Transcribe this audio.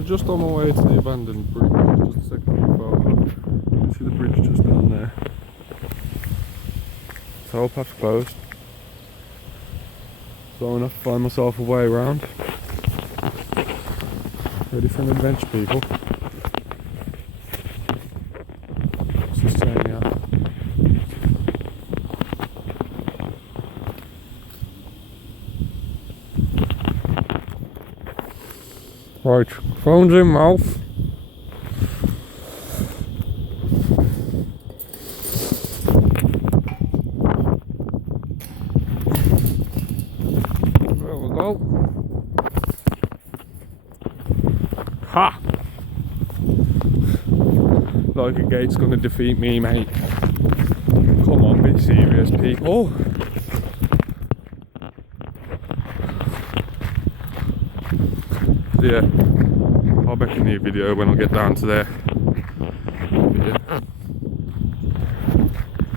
I'm just on my way to the abandoned bridge. Just a second photo. See the bridge just down there. Toll path's closed. So I'm gonna have to find myself a way around. Ready for an adventure, people. Just saying, yeah. Right, phone's in mouth. There we go. Ha! Like a gate's gonna defeat me, mate. Come on, be serious, people. Yeah, I'll make a new video when I get down to there. Yeah.